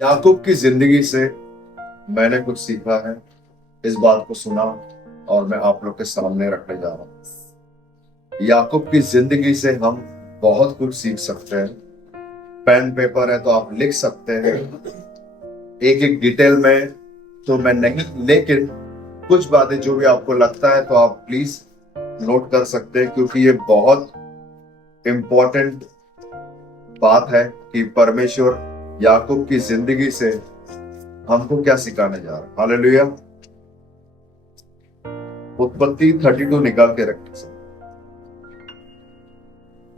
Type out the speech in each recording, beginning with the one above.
याकूब की जिंदगी से मैंने कुछ सीखा है, इस बात को सुना और मैं आप लोग के सामने रखने जा रहा हूं। याकूब की जिंदगी से हम बहुत कुछ सीख सकते हैं। पेन पेपर है तो आप लिख सकते हैं, एक एक डिटेल में तो मैं नहीं, लेकिन कुछ बातें जो भी आपको लगता है तो आप प्लीज नोट कर सकते हैं, क्योंकि ये बहुत इंपॉर्टेंट बात है कि परमेश्वर याकूब की जिंदगी से हमको क्या सिखाने जा रहा है। हालेलुया। उत्पत्ति 32 निकाल के रखें।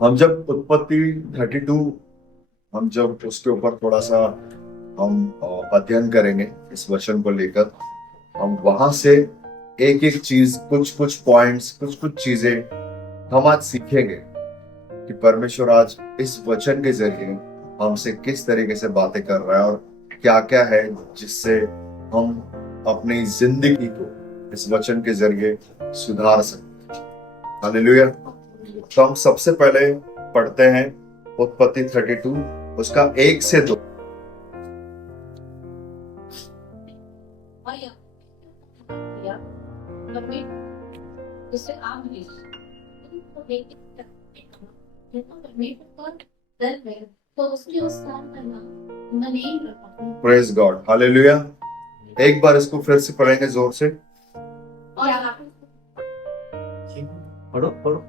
हम जब उत्पत्ति 32 हम जब उसके ऊपर थोड़ा सा हम अध्ययन करेंगे इस वचन को लेकर, हम वहां से एक एक चीज, कुछ कुछ पॉइंट्स, कुछ कुछ चीजें हम आज सीखेंगे कि परमेश्वर आज इस वचन के जरिए हमसे किस तरीके से बातें कर रहा है और क्या क्या है जिससे हम अपनी जिंदगी को इस वचन के जरिए सुधार सकते हैं। हालेलुया। तो हम सबसे पहले पढ़ते हैं उत्पत्ति 32 उसका 1 से 2। Praise God. हालेलुया। एक बार इसको फिर से पढ़ेंगे जोर से। पढ़ो पढ़ो।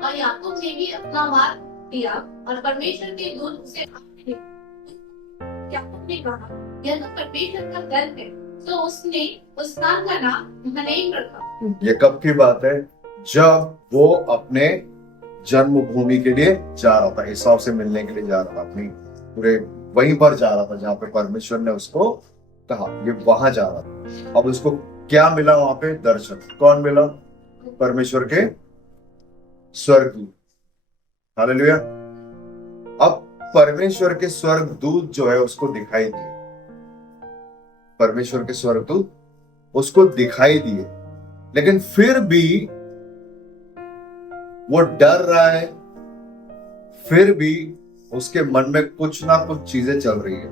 और याकूब ने भी अपना वार दिया और परमेश्वर के दूत उसे याकूब ने कहा, यह तो परमेश्वर का दल है। तो उसने उस स्थान का नाम मनेम रखा। ये कब की बात है? जब वो अपने जन्मभूमि के लिए जा रहा था, ईसाव से मिलने के लिए जा रहा था, अपनी पूरे वहीं पर जा रहा था जहां पे परमेश्वर ने उसको कहा, ये वहां जा रहा था। अब उसको क्या मिला वहां पे? दर्शन। कौन मिला? परमेश्वर के स्वर्गदूत। हालेलुया। अब परमेश्वर के स्वर्गदूत जो है उसको दिखाई दिए, परमेश्वर के स्वर्गदूत उसको दिखाई दिए, लेकिन फिर भी वो डर रहा है, फिर भी उसके मन में कुछ ना कुछ चीजें चल रही है।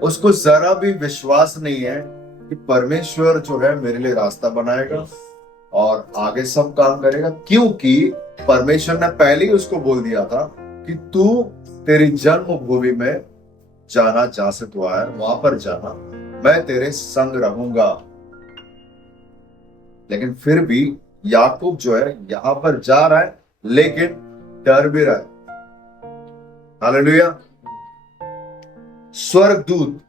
उसको जरा भी विश्वास नहीं है कि परमेश्वर जो है मेरे लिए रास्ता बनाएगा और आगे सब काम करेगा, क्योंकि परमेश्वर ने पहले ही उसको बोल दिया था कि तू तेरी जन्मभूमि में जाना, जहां से तू आया वहां पर जाना, मैं तेरे संग रहूंगा। लेकिन फिर भी याकूब जो है यहां पर जा रहा है, लेकिन डर भी रहा है। हालेलुया। स्वर्गदूत।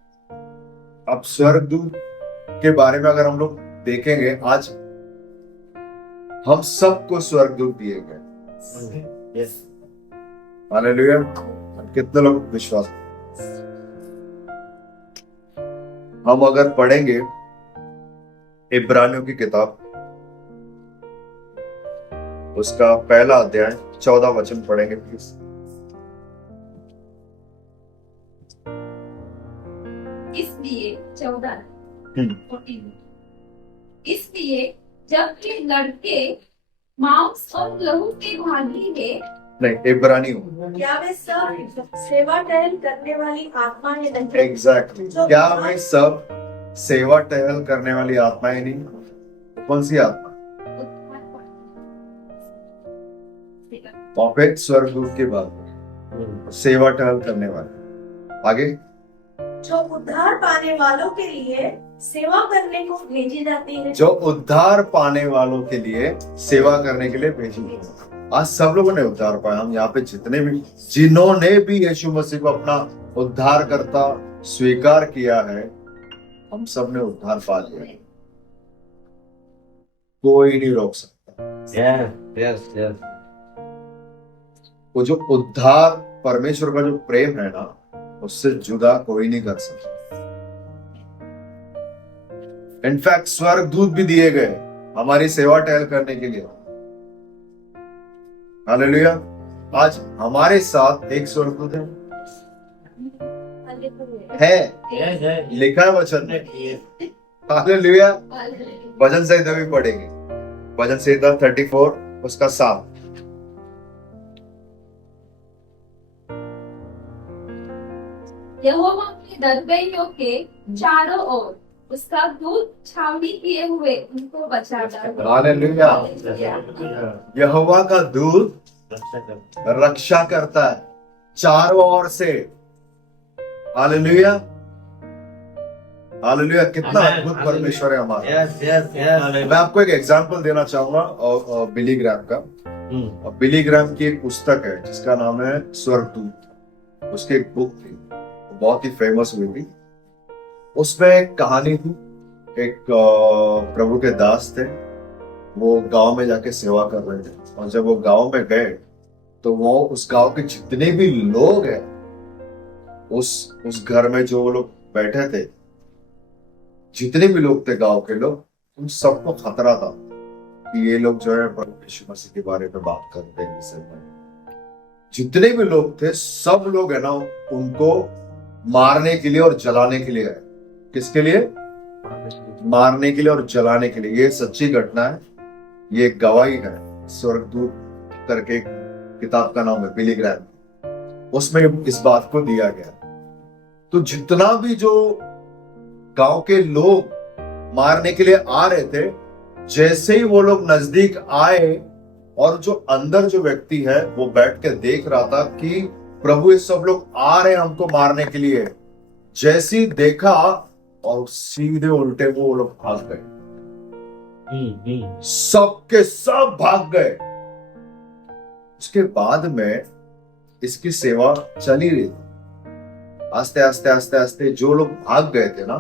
अब स्वर्गदूत के बारे में अगर हम लोग देखेंगे, आज हम सबको स्वर्गदूत दिए गए। हालेलुया। कितने लोग विश्वास? हम अगर पढ़ेंगे इब्रानियों की किताब, उसका पहला अध्याय 14 वचन पढ़ेंगे प्लीज। इसलिए 14 इसलिए जब के लड़के मांस और लहू के भागी है, नहीं, इब्रानी हो। क्या वे सब सेवा टहल करने वाली आत्माएं नहीं? एग्जैक्टली। क्या वे सब सेवा टहल करने वाली आत्माएं नहीं? कौन सी आत्मा? वहां पे स्वर्गदूत की बात, सेवा टहल करने वाले। आगे, जो उद्धार पाने वालों के लिए सेवा करने को भेजी जाती है। जो उद्धार पाने वालों के लिए सेवा करने के लिए भेजी जाती है। आज सब लोगों ने उद्धार पाया। हम यहाँ पे जितने भी, जिन्होंने भी यीशु मसीह को अपना उद्धार करता स्वीकार किया है, हम सब ने उद्धार पा लिया। कोई नहीं रोक सकता। Yes yes. वो जो उद्धार, परमेश्वर का जो प्रेम है ना, उससे जुदा कोई नहीं कर सकता। इनफैक्ट स्वर्गदूत भी दिए गए हमारी सेवा टहल करने के लिए। हालेलुया। आज हमारे साथ एक स्वर्गदूत है, लिखा है वचन में। हालेलुया। भजन संहिता भी पढ़ेंगे, भजन संहिता 34 उसका 7। यहोवा के दरबारियों के चारों ओर उसका दूत छावनी किए हुए उनको बचा डाला। हालेलुया। यहोवा का दूत रक्षा कर। रक्षा करता है चारों ओर से। Hallelujah, hallelujah. कितना Amen. अद्भुत परमेश्वर है हमारा। Yes, yes, yes. मैं आपको एक एग्जांपल देना चाहूंगा और बिली ग्रैम का। हम्म, बिली ग्रैम की एक पुस्तक है जिसका नाम है स्वर्गदूत। उसकी एक बुक थी, बहुत ही फेमस हुई थी। उसमें एक कहानी थी। एक प्रभु के दास थे, वो गांव में जाके सेवा कर रहे थे, और जब वो गांव में गए तो वो उस गांव के जितने भी लोग हैं, उस घर में जो लोग बैठे थे, जितने भी लोग थे गांव के लोग, उन सबको खतरा था कि ये लोग जो है प्रभु यीशु मसीह के बारे में बात करते हैं। इस जितने भी लोग थे, सब लोग है ना उनको मारने के लिए और जलाने के लिए आए। किसके लिए? मारने के लिए और जलाने के लिए। ये सच्ची घटना है, ये गवाही है। स्वर्गदूत करके किताब का नाम है, बिली ग्रैम। उसमें इस बात को दिया गया। तो जितना भी जो गांव के लोग मारने के लिए आ रहे थे, जैसे ही वो लोग नजदीक आए, और जो अंदर जो व्यक्ति है वो बैठ के देख रहा था कि प्रभु ये सब लोग आ रहे हैं हमको मारने के लिए, जैसे ही देखा और सीधे उल्टे वो लोग भाग गए। सबके सब भाग गए। उसके बाद में इसकी सेवा चली रही थी। आस्ते आस्ते आस्ते आस्ते जो लोग भाग गए थे ना,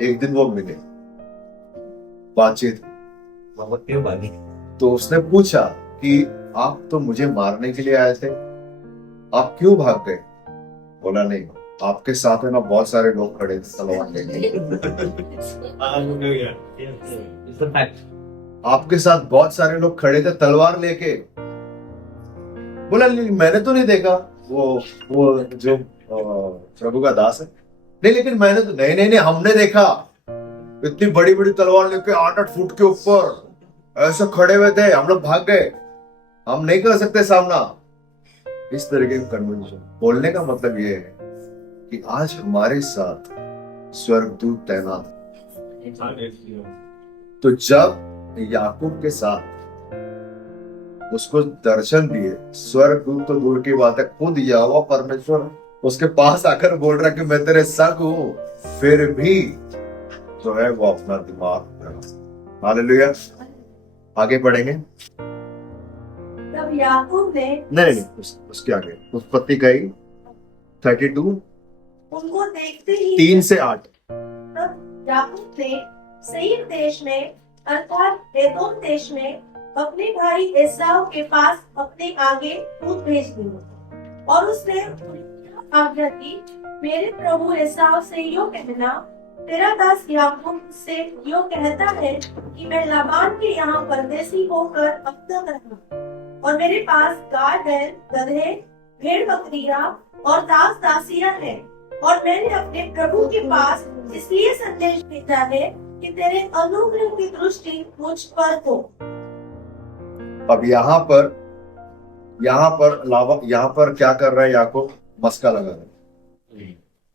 एक दिन वो मिले, बातचीत। बाबा क्यों भागी? तो उसने पूछा कि आप तो मुझे मारने के लिए आए थे, आप क्यों भाग गए? बोला नहीं, आपके साथ है ना बहुत सारे लोग खड़े थे तलवार लेके। It's a fact. आपके साथ बहुत सारे लोग खड़े थे तलवार लेके। बोला नहीं, मैंने तो नहीं देखा। वो जो प्रभु का दास है, नहीं लेकिन मैंने तो नहीं, हमने देखा इतनी बड़ी बड़ी तलवार लेके 8-8 फुट के ऊपर ऐसे खड़े हुए थे, हम लोग भाग गए, हम नहीं कर सकते सामना। इस तरीके का कन्वर्सेशन। बोलने का मतलब ये है कि आज हमारे साथ स्वर्गदूत तैनात। तो जब याकूब के साथ उसको दर्शन दिए, स्वर्गदूत तो दूर की बात है, खुद यहोवा परमेश्वर उसके पास आकर बोल रहा कि मैं तेरे संग हूं, फिर भी जो है वो अपना दिमाग। हालेलुया। आगे बढ़ेंगे। तब याकूब ने नहीं, उसके आगे उत्पत्ति गई 32 उनको देखते ही 3 से 8। तब याकूब ने सेईर देश में अर्थात एदोम देश में अपने भाई एसाव के पास अपने आगे दूत भेज दिए, और उसने आज्ञा की, मेरे प्रभु एसाव से यो कहना, तेरा दास याकूब से यो कहता है कि मैं लाबान के यहाँ परदेसी होकर अब तक रहा, और मेरे पास गाय बैल गधे भेड़ बकरियां और दास दासियां हैं, और मैंने अपने प्रभु के पास इसलिए संदेश भेजा है कि तेरे अनुग्रह की दृष्टि मुझ पर हो। अब यहाँ पर क्या कर रहा है याकूब? मस्का लगा रहा है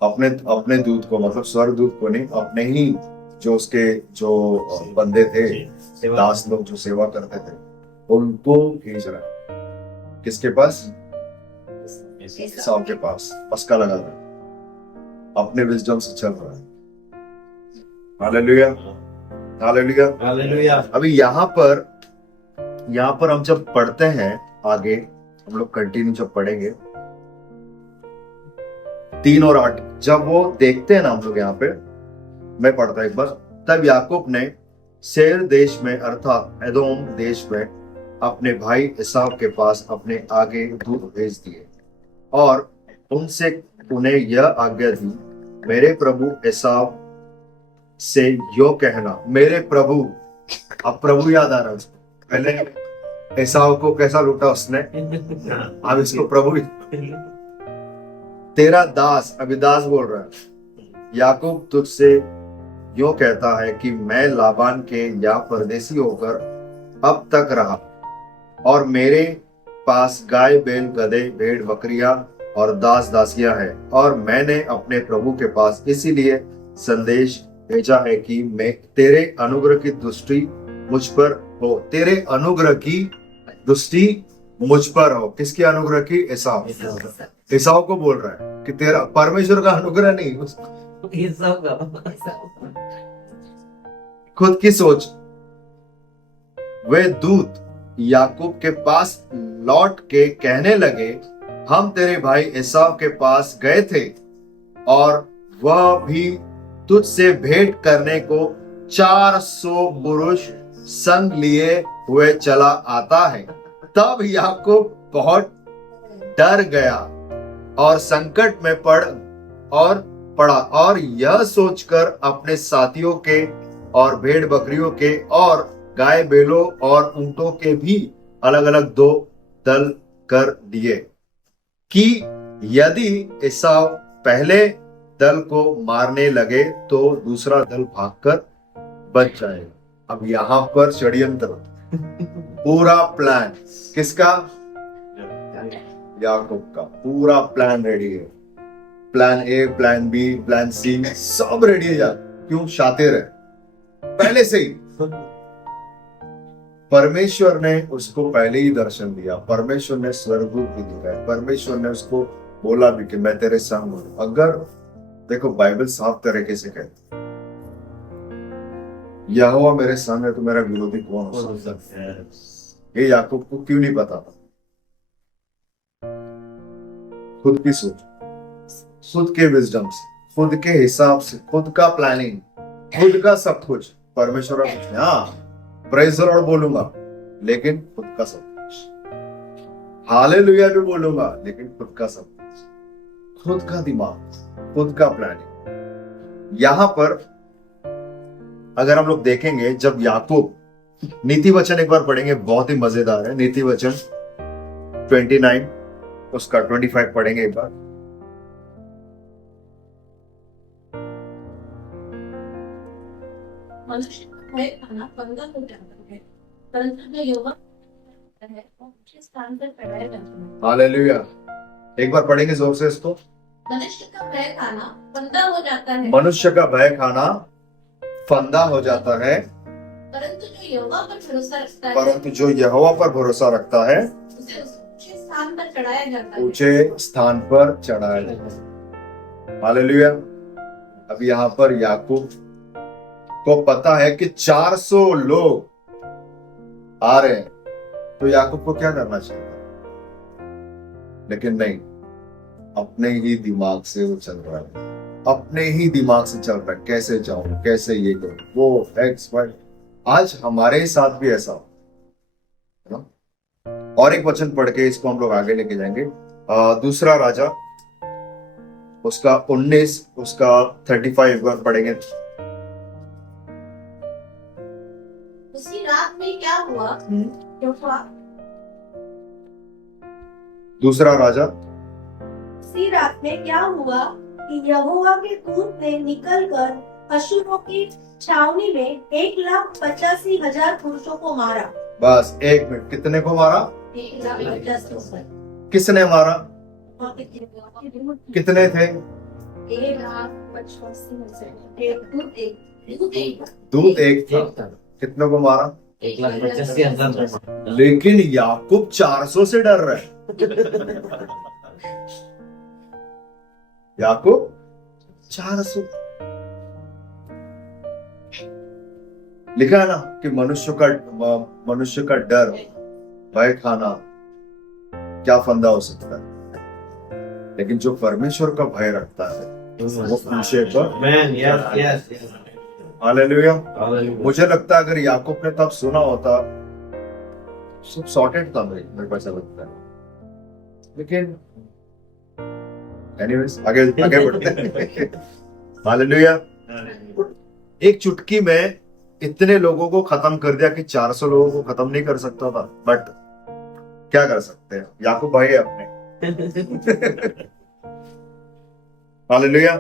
अपने दूत को, मतलब स्वर्गदूत को नहीं, अपने ही जो उसके जो बंदे थे, दास लोग जो सेवा करते थे, उनको भेज रहा है। किसके पास? एसाव के पास। मस्का लगा रहा है, अपने विजडम से चल रहा है। Hallelujah, hallelujah, hallelujah. अभी यहाँ पर हम जब पढ़ते हैं आगे, हम लोग कंटिन्यू जब पढ़ेंगे 3 और 8, जब वो देखते हैं ना हम लोग, यहाँ पे मैं पढ़ता एक बार। तब याकूब ने सेईर देश में अर्थात एदोम देश में अपने भाई एसाव के पास अपने आगे दूत भेज दिए, और उनसे उन्हें यह आज्ञा दी, मेरे प्रभु एसाव से यो कहना। मेरे प्रभु, अब प्रभु याद आ रहा है उसको। पहले एसाव को कैसा लूटा उसने, अब इसको प्रभु। तेरा दास, अभी दास बोल रहा है, याकूब तुझसे यो कहता है कि मैं लाबान के यहाँ परदेसी होकर अब तक रहा, और मेरे पास गाय बैल गधे भेड़ बकरियां और दास दासियां हैं, और मैंने अपने प्रभु के पास इसीलिए संदेश भेजा है कि मैं तेरे अनुग्रह की दृष्टि मुझ पर हो। तेरे अनुग्रह की दृष्टि मुझ पर हो। किसकी अनुग्रह की? एसाव। एसाव को बोल रहा है कि तेरा परमेश्वर का अनुग्रह नहीं, ये सब का खुद की सोच। वे दूत याकूब के पास लौट के कहने लगे, हम तेरे भाई एसाव के पास गए थे और वह भी तुझसे भेंट करने को 400 पुरुष संग लिए हुए चला आता है। तब याकूब बहुत डर गया और संकट में पड़ा और यह सोचकर अपने साथियों के और भेड़ बकरियों के और गाय बैलों और ऊंटों के भी अलग अलग 2 दल कर दिए कि यदि एसाव पहले दल को मारने लगे तो दूसरा दल भागकर बच जाएगा। अब यहां पर षड्यंत्र, पूरा प्लान किसका? याकूब का पूरा प्लान रेडी है। Plan A, plan B, plan C, सब रेडी है यार। क्यों? शातिर है पहले से ही। परमेश्वर ने उसको पहले ही दर्शन दिया, परमेश्वर ने स्वर्गदूत भी दिखाया, परमेश्वर ने उसको बोला भी कि मैं तेरे संग हूं। अगर देखो बाइबल साफ तरीके से कहती है, यहोवा मेरे संग है तो मेरा विरोधी कौन हो सकता है? ये याकूब को क्यों नहीं पता था? खुद की सोच, खुद के विजडम से, खुद के हिसाब से, खुद का प्लानिंग, खुद का सब कुछ। परमेश्वर प्रेज द लॉर्ड बोलूंगा लेकिन खुद का सब कुछ, हालेलुया भी बोलूंगा लेकिन खुद का सब कुछ, खुद का दिमाग, खुद का प्लानिंग। यहां पर अगर हम लोग देखेंगे, जब याकूब, नीति वचन एक बार पढ़ेंगे, बहुत ही मजेदार है। नीति वचन 29 उसका 25 पढ़ेंगे एक बार। मनुष्य का भय खाना पंगा हो जाता है, परंतु जो युवा है वो ऊंचे स्थान पर चढ़ाया जाता है। हालेलुया। एक बार पढ़ेंगे जोर से इसको। मनुष्य का भय खाना फंदा हो जाता है, मनुष्य का भय खाना फंदा हो जाता है, परंतु जो यहोवा पर भरोसा रखता है, परंतु जो यहोवा पर भरोसा रखता है उसे ऊंचे स्थान पर चढ़ाया जाता है। ऊंचे स्थान पर चढ़ाया जाता है। हालेलुया। अब यहाँ पर याकूब को पता है कि 400 लोग आ रहे हैं, तो याकूब को क्या करना चाहिए? लेकिन नहीं, अपने ही दिमाग से वो चल रहा है, अपने ही दिमाग से चल रहा है, कैसे जाऊं, कैसे ये करूं, वो एक्स वाई। आज हमारे साथ भी ऐसा हो ना। और एक वचन पढ़ के इसको हम लोग आगे लेके जाएंगे। दूसरा राजा उसका 19 उसका 35 एक बार पढ़ेंगे। उसी रात में क्या हुआ? यहोवा दूसरा राजा। उसी रात में क्या हुआ कि यहोवा के दूत ने निकलकर अशुरों की छावनी में 1,85,000 पुरुषों को मारा। बस एक मिनट, कितने को मारा? 1,85,000। किसने मारा? कितने थे? 1,85,000। दूत एक था। कितने को मारा? 1,85,000। लेकिन याकूब 400 से डर रहा है। याकूब 400। लिखा है ना कि मनुष्य का डर, भय खाना क्या फंदा हो सकता है, लेकिन जो परमेश्वर का भय रखता है वो ऊंचे पर। Man, yes, yes, yes. Hallelujah. Hallelujah. मुझे लगता है अगर याकूब ने तब सुना होता, सब सॉर्टेड था मेरे को ऐसा लगता है। लेकिन एनीवेज आगे बढ़ते हैं। हालेलुया। एक चुटकी में इतने लोगों को खत्म कर दिया कि 400 लोगों को खत्म नहीं कर सकता था, बट क्या कर सकते हैं, याकूब भाई है अपने। हालेलुया।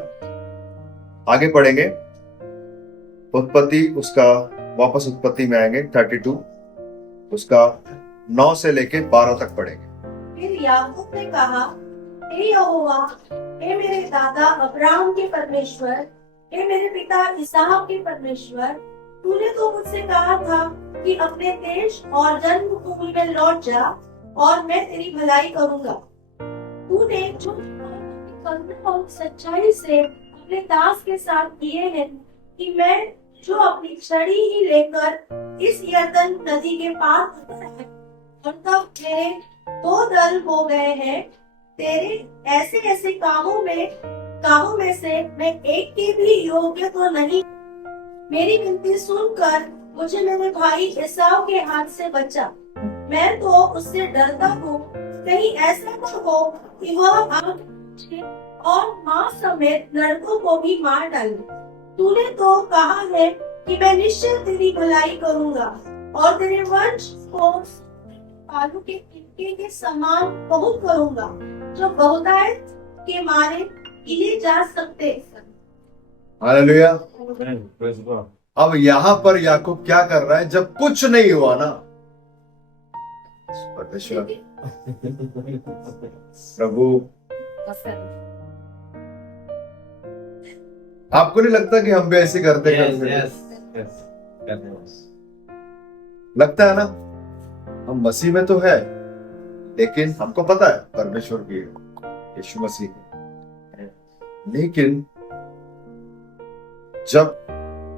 आगे पढ़ेंगे। उत्पत्ति उसका, वापस उत्पत्ति में आएंगे 32 उसका 9 से लेके 12 तक पढ़ेंगे। फिर याकूब ने कहा, हे यहोवा, हे मेरे दादा अब्राहम के परमेश्वर, हे मेरे पिता इसहाक के परमेश्वर, तूने तो मुझसे कहा था कि अपने देश और जन्मभूमि में लौट जा और मैं तेरी भलाई करूंगा। तूने जो करुणा और सच्चाई से अपने दास के साथ किए हैं कि मैं जो अपनी छड़ी ही लेकर इस यरदन नदी के पार उतर है, और तब मेरे 2 दल हो गए हैं। तेरे ऐसे ऐसे कामों में से मैं एक के भी योग्य तो नहीं। मेरी विनती सुनकर मुझे मेरे भाई एसाव के हाथ से बचा। मैं तो उससे डरता हूँ, कहीं ऐसा न हो कि वह आग और माँ समेत लड़कों को भी मार डाले। तूने तो कहा है कि मैं निश्चय तेरी भलाई करूंगा और तेरे वंश को बालू के तिनके के समान बहुत करूंगा, जो बहुतायत के मारे गिने जा सकते। हालेलुया। Praise God. अब यहाँ पर याकूब क्या कर रहा है जब कुछ नहीं हुआ ना? परमेश्वर प्रभु, आपको नहीं लगता कि हम भी ऐसे करते Yes, करते yes, yes. Yes. लगता है ना? हम मसीह में तो है, लेकिन हमको पता है परमेश्वर की है, यीशु मसीह है। लेकिन जब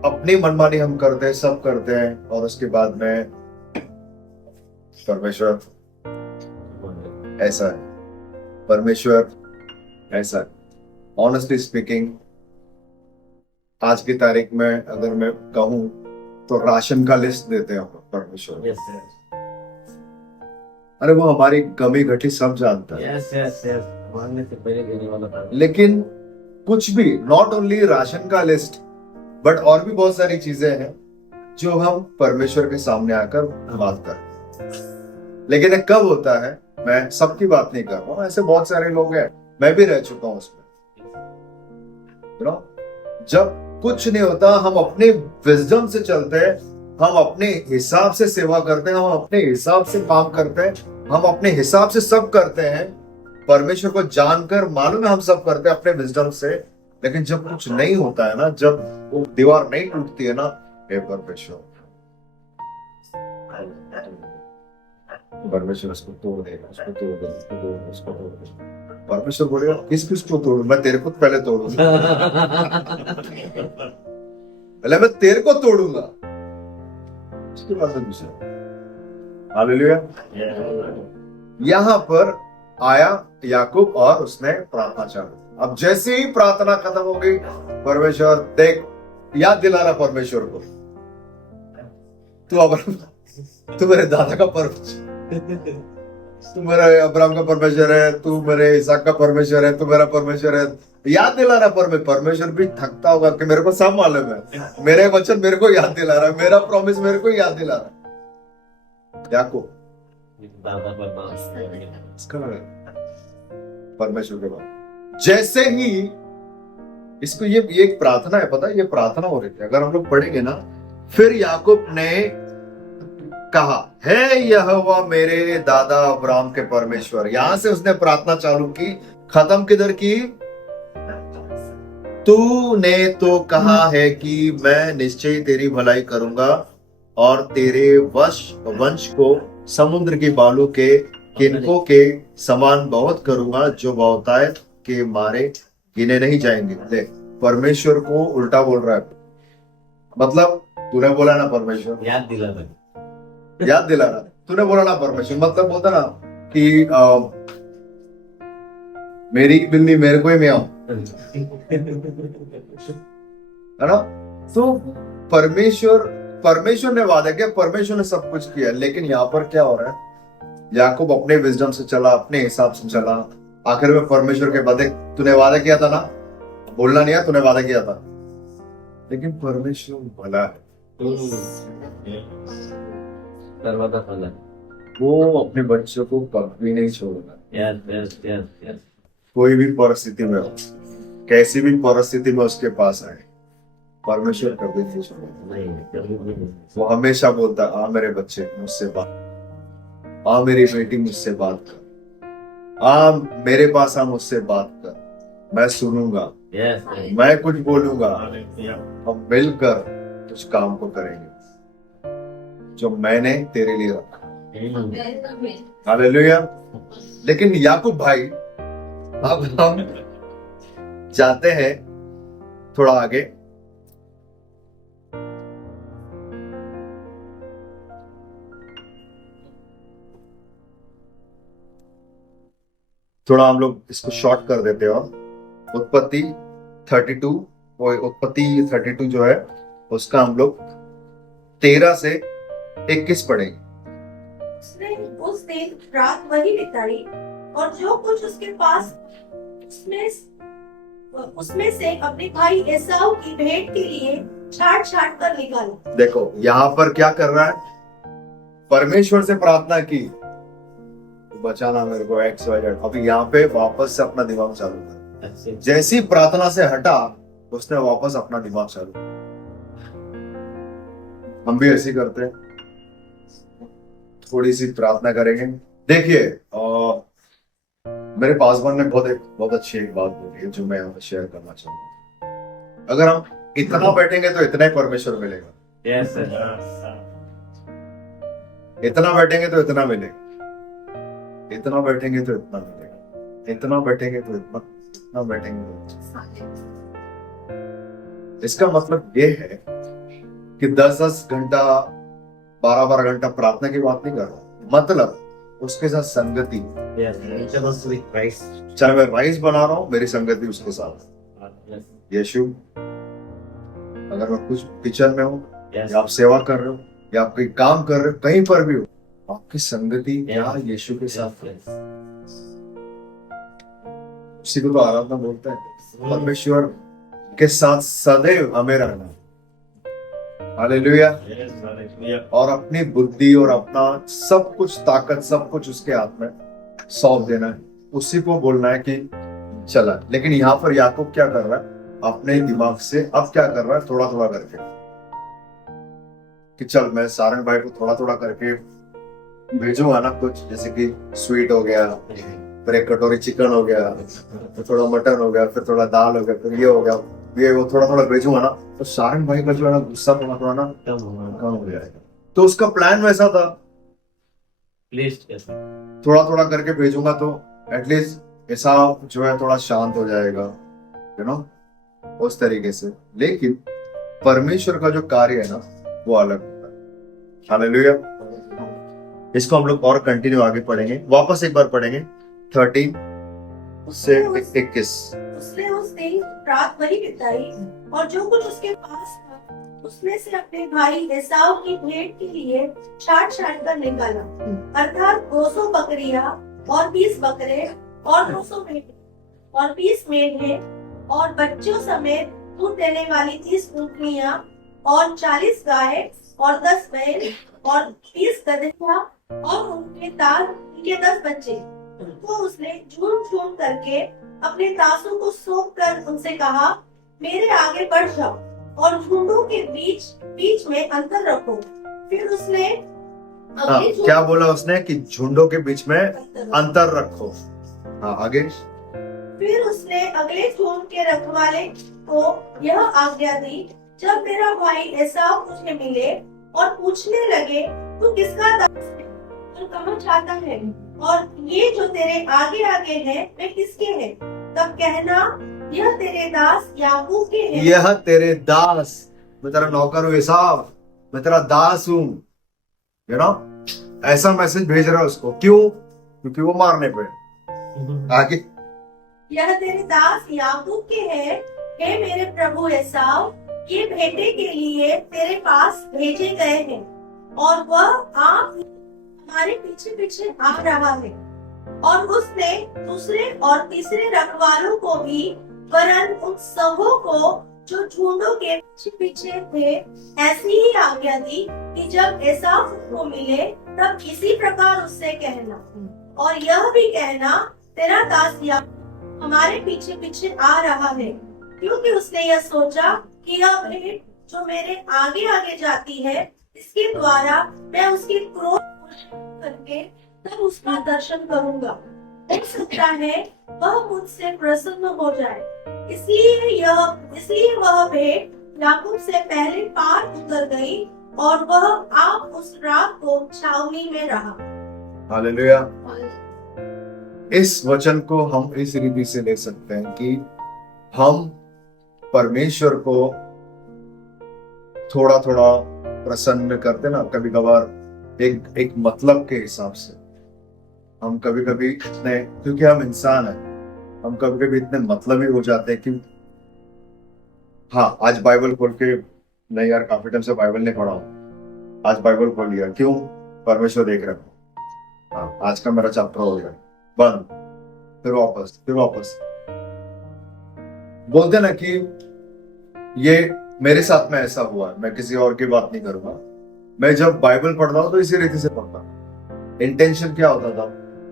अपनी मनमानी हम करते हैं, सब करते हैं, और उसके बाद में परमेश्वर ऐसा है, परमेश्वर ऐसा है। ऑनेस्टली स्पीकिंग, आज की तारीख में अगर मैं कहूं तो राशन का लिस्ट देते हैं परमेश्वर। Yes, yes. अरे वो हमारी कमी घटी सब जानता है। Yes, yes, yes. मांगने से पहले देने वाला था। लेकिन कुछ भी, नॉट ओनली राशन का लिस्ट, बट और भी बहुत सारी चीजें हैं जो हम परमेश्वर के सामने आकर बात कर। लेकिन ये कब होता है? मैं सबकी बात नहीं कर रहा हूँ, ऐसे बहुत सारे लोग हैं, मैं भी रह चुका हूँ उसमें। you know? जब कुछ नहीं होता, हम अपने विजडम से चलते हैं, हम अपने हिसाब से सेवा करते हैं, हम अपने हिसाब से काम करते हैं, हम अपने हिसाब से सब करते हैं, परमेश्वर को जानकर मालूम है हम सब करते हैं अपने विजडम से। लेकिन जब कुछ नहीं होता है ना, जब वो दीवार नहीं टूटती है ना, हे परमेश्वर, परमेश्वर उसको तोड़ देगा, उसको तोड़ देगा, उसको तोड़ देगा, उसको तोड़ देगा। परमेश्वर बोलेगा किस किस को तोड़ू? मैं तेरे को पहले तोड़ूंगा, पहले मैं तेरे को तोड़ूंगा, उसके बाद में दूसरा। हालेलुया। यहाँ पर आया याकूब और उसने प्रार्थना चालू। अब जैसे ही प्रार्थना खत्म हो गई, परमेश्वर देख, याद दिला रहा परमेश्वर को, तू मेरे दादा का परमेश्वर, तू मेरे अब्राहम का परमेश्वर है, तू मेरे इसहाक का परमेश्वर है, तू मेरा परमेश्वर है। याद दिला रहा परमेश्वर भी थकता होगा कि मेरे को सब मालूम है, मेरे वचन मेरे को याद दिला रहा है, मेरा प्रॉमिस मेरे को याद दिला रहा है। याकूब परमेश्वर के बाद जैसे ही इसको, ये एक प्रार्थना है, पता है, ये प्रार्थना हो रही थी। अगर हम लोग पढ़ेंगे ना, फिर याकूब ने कहा, हे यहोवा मेरे दादा अब्राहम के परमेश्वर। यहां से उसने प्रार्थना चालू की, खत्म किधर की? तूने तो कहा है कि मैं निश्चय तेरी भलाई करूंगा और तेरे वंश को समुद्र की बालू के किनकों के समान बहुत करूंगा, जो बहुतायत के मारे गिने नहीं जाएंगे। देख, परमेश्वर को उल्टा बोल रहा है। मतलब तूने बोला ना परमेश्वर, याद दिला रहा। याद दिला रहा, तूने बोला ना परमेश्वर, मतलब बोलता ना कि मेरी बिल्ली मेरे को ही मियाओ, है ना? तो परमेश्वर ने वादा किया, परमेश्वर ने सब कुछ किया। लेकिन यहाँ पर क्या हो रहा है? याकूब अपने विजडम से चला, अपने हिसाब से चला। आखिर में परमेश्वर के बाद, तूने वादा किया था ना, बोलना नहीं है, तूने वादा किया था। लेकिन परमेश्वर भला है, वो अपने बच्चों को कभी नहीं छोड़ना। Yes, yes, yes, yes. कोई भी परिस्थिति में हो, कैसी भी परिस्थिति में उसके पास आए, परमेश्वर कभी नहीं छोड़ेगा। नहीं, कभी भी नहीं। वो हमेशा बोलता, आ मेरे बच्चे मुझसे बात, आ मेरी बेटी मुझसे बात कर, आ मेरे पास आ मुझसे बात कर, मैं सुनूंगा, Yes. मैं कुछ बोलूंगा, Hallelujah. हम मिलकर उस काम को करेंगे जो मैंने तेरे लिए रखा। Amen. हालेलुया। लेकिन याकूब भाई, अब हम जाते हैं थोड़ा आगे। थोड़ा हम लोग इसको शॉर्ट कर देते हैं और उत्पत्ति 32, वो उत्पत्ति 32 जो है उसका हम लोग 13 से 21 पढ़ेंगे। उसने उस दिन रात वही बिताई और जो कुछ उसके पास उसमें से अपने भाई एसाव की भेंट के लिए छाट छाट कर निकाला। देखो यहाँ पर क्या कर रहा है, परमेश्वर से प्रार्थना की, बचाना मेरे को XYZ। अभी यहाँ पे वापस से अपना दिमाग चालू कर, That's it. जैसी प्रार्थना से हटा उसने वापस अपना दिमाग चालू किया। हम भी ऐसी करते हैं, थोड़ी सी प्रार्थना करेंगे। देखिए मेरे पासवान ने बहुत अच्छी एक बात बोली है जो मैं यहाँ पे शेयर करना चाहूंगा। अगर हम इतना बैठेंगे तो इतना ही परमेश्वर मिलेगा, Yes, sir. इतना बैठेंगे तो इतना मिलेगा, इतना बैठेंगे तो इतना मिलेगा, इतना बैठेंगे तो इतना बैठेंगे तो इसका मतलब ये है कि 10-10 घंटा 12-12 घंटा प्रार्थना की बात नहीं कर रहा, मतलब उसके साथ संगति। Yes. Each of us with Christ. चाहे मैं राइस बना रहा हूं, मेरी संगति उसके साथ। Yes. यीशु, अगर मैं कुछ किचन में हूं Yes. या आप सेवा कर रहे हो या आप कोई काम कर रहे हो, कहीं पर भी हो, आपकी संगति या यीशु के साथ है। Yes. उसी को तो आराधना बोलता है, परमेश्वर के साथ सदैव हमें रहना। हालेलुया। Yes. Hallelujah. और अपनी बुद्धि और अपना सब कुछ, ताकत सब कुछ उसके हाथ में सौंप देना है, उसी को बोलना है कि चला। लेकिन यहाँ पर याकूब क्या कर रहा है, अपने दिमाग से अब क्या कर रहा है, थोड़ा थोड़ा करके कि चल मैं सारंग भाई को थोड़ा थोड़ा करके भेजूंगा ना, कुछ जैसे कि स्वीट हो गया, फिर एक कटोरी चिकन हो गया, फिर थोड़ा मटन हो गया, फिर थोड़ा दाल हो गया, फिर ये हो गया, ये वो थोड़ा थोड़ा भेजूंगा ना, तो सारंग भाई का जो है ना गुस्सा थोड़ा थोड़ा ना Come on. कम हो जाएगा। तो उसका प्लान वैसा था, Please. Yes. थोड़ा थोड़ा करके भेजूंगा तो एटलीस्ट ऐसा जो है थोड़ा शांत हो जाएगा, यू नो, उस तरीके से। लेकिन परमेश्वर का जो कार्य है ना वो अलग होता है। हालेलुया। इसको हम लोग और कंटिन्यू आगे पढ़ेंगे, वापस एक बार पढ़ेंगे 13 से 21। उसने उस दिन रात वही बिताई और जो कुछ उसके पास था उसमें से अपने भाई एसाव की भेंट के लिए छाट छाट कर निकाला, अर्थात 200 बकरियां और 20 बकरे और 200 मेढ़े और 20 मेढ़े और बच्चों समेत दूध देने वाली 30 ऊँटनियां और 40 गाय और 10 बैल और 20 गदहियां और उनके 10 बच्चे। तो उसने झूम झूम करके अपने दासों को सौंप कर उनसे कहा, मेरे आगे बढ़ जाओ और झुंडों के बीच बीच में अंतर रखो। फिर उसने अगले झुंड- क्या बोला उसने कि झुंडों के बीच में अंतर रखो। हाँ आगे। फिर उसने अगले झुंड के रखवाले को यह आज्ञा दी, जब मेरा भाई एसाव मुझे मिले और पूछने लगे तू किसका दास है और कहाँ जाता है और ये जो तेरे आगे आगे है वे किसके हैं, तब कहना यह तेरे दास याकूब के हैं। यह तेरे दास, मैं तेरा नौकर हूँ एसाव, मैं तेरा दास हूँ, यू नो, ऐसा मैसेज भेज रहा है उसको। क्यों? क्योंकि वो मारने पे। आगे। यह तेरे दास याकूब के हैं, हे मेरे प्रभु एसाव, ये भेंटे के लिए तेरे पास भेजे गए हैं और वह आप हमारे पीछे पीछे आ रहा है। और उसने दूसरे और तीसरे रखवालों को भी, वरन उन सबों को जो झुंडों के पीछे पीछे थे, ऐसी ही आज्ञा दी कि जब एसाव को मिले तब इसी प्रकार उससे कहना, और यह भी कहना तेरा दास याकूब हमारे पीछे पीछे आ रहा है, क्योंकि उसने यह सोचा कि यह भेंट जो मेरे आगे आगे जाती है, इसके द्वारा मैं उसकी क्रोध करके तब उसका दर्शन करूंगा। हो सकता है वह मुझसे प्रसन्न हो जाए। इसलिए वह भेंट याकूब से पहले पार उतर गई और वह आप उस रात को छावनी में रहा। हालेलुया। इस वचन को हम इस रीति से ले सकते हैं कि हम परमेश्वर को थोड़ा थोड़ा प्रसन्न करते ना, कभी कभार एक मतलब के हिसाब से। हम कभी कभी इतने, क्योंकि हम इंसान हैं, हम कभी कभी इतने मतलबी हो जाते हैं कि हाँ आज बाइबल खोल के, नहीं यार काफी टाइम से बाइबल नहीं पढ़ा हूं, आज बाइबल खोल लिया, क्यों? परमेश्वर देख रहे हो, हाँ आज का मेरा चैप्टर हो गया, बंद, फिर वापस बोलते ना कि ये मेरे साथ में ऐसा हुआ है। मैं किसी और की बात नहीं करूंगा। मैं जब बाइबल पढ़ता हूँ तो इसी रीति से पढ़ता हूँ। इंटेंशन क्या होता था?